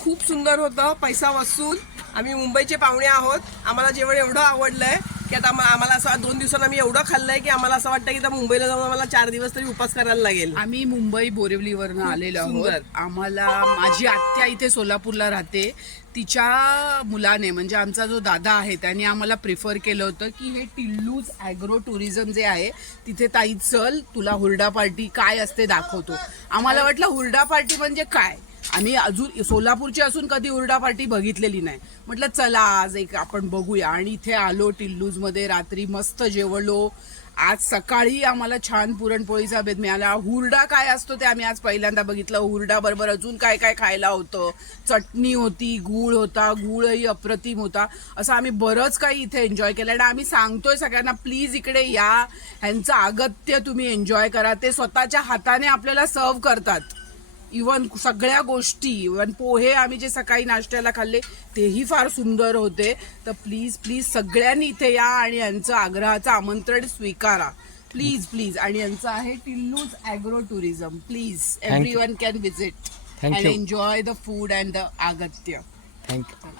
खूप सुंदर होतं, पैसा वसूल. आम्ही मुंबईचे पाहुणे आहोत. आम्हाला जेवण एवढं आवडलंय की आता आम्हाला असं 2 दिवसांनी आम्ही एवढं खाल्लंय की आम्हाला असं वाटतं की आता मुंबईला जाऊन आम्हाला 4 दिवस तरी उपास करायला लागेल. आम्ही मुंबई बोरिवलीवरनं आलेलो आहोत. आम्हाला माझी आत्या इथे सोलापूरला राहते. तिच्या मुलाने म्हणजे आमचा जो दादा आहे त्याने आम्हाला प्रिफर केलं होतं की हे टिल्लूज ॲग्रो टुरिझम जे आहे तिथे ताई चल, तुला हुरडा पार्टी काय असते दाखवतो. आम्हाला वाटलं हुरडा पार्टी म्हणजे काय, आम्ही अजून सोलापूरची असून कधी हुरडा पार्टी बघितलेली नाही. म्हटलं चला आज एक आपण बघूया आणि इथे आलो. टिल्लूजमध्ये रात्री मस्त जेवलो. आज सकाळी आम्हाला छान पुरणपोळीचा भेद मिळाला. हुरडा काय असतो ते आम्ही आज पहिल्यांदा बघितलं. हुरडा बरोबर अजून काय काय खायला होतं. चटणी होती, गूळ होता, गूळही अप्रतिम होता. असं आम्ही बरंच काही इथे एन्जॉय केलं आणि आम्ही सांगतोय सगळ्यांना प्लीज इकडे या, ह्यांचं अगत्य तुम्ही एन्जॉय करा. ते स्वतःच्या हाताने आपल्याला सर्व करतात. इवन सगळ्या गोष्टी, इवन पोहे आम्ही जे सकाळी नाश्त्याला खाल्ले तेही फार सुंदर होते. तर प्लीज प्लीज सगळ्यांनी इथे या आणि यांचं आग्रहाचं आमंत्रण स्वीकारा प्लीज प्लीज. आणि यांचं आहे टिल्लूज agro tourism. Please everyone can visit and enjoy the food and the आगत्य. थँक्यू.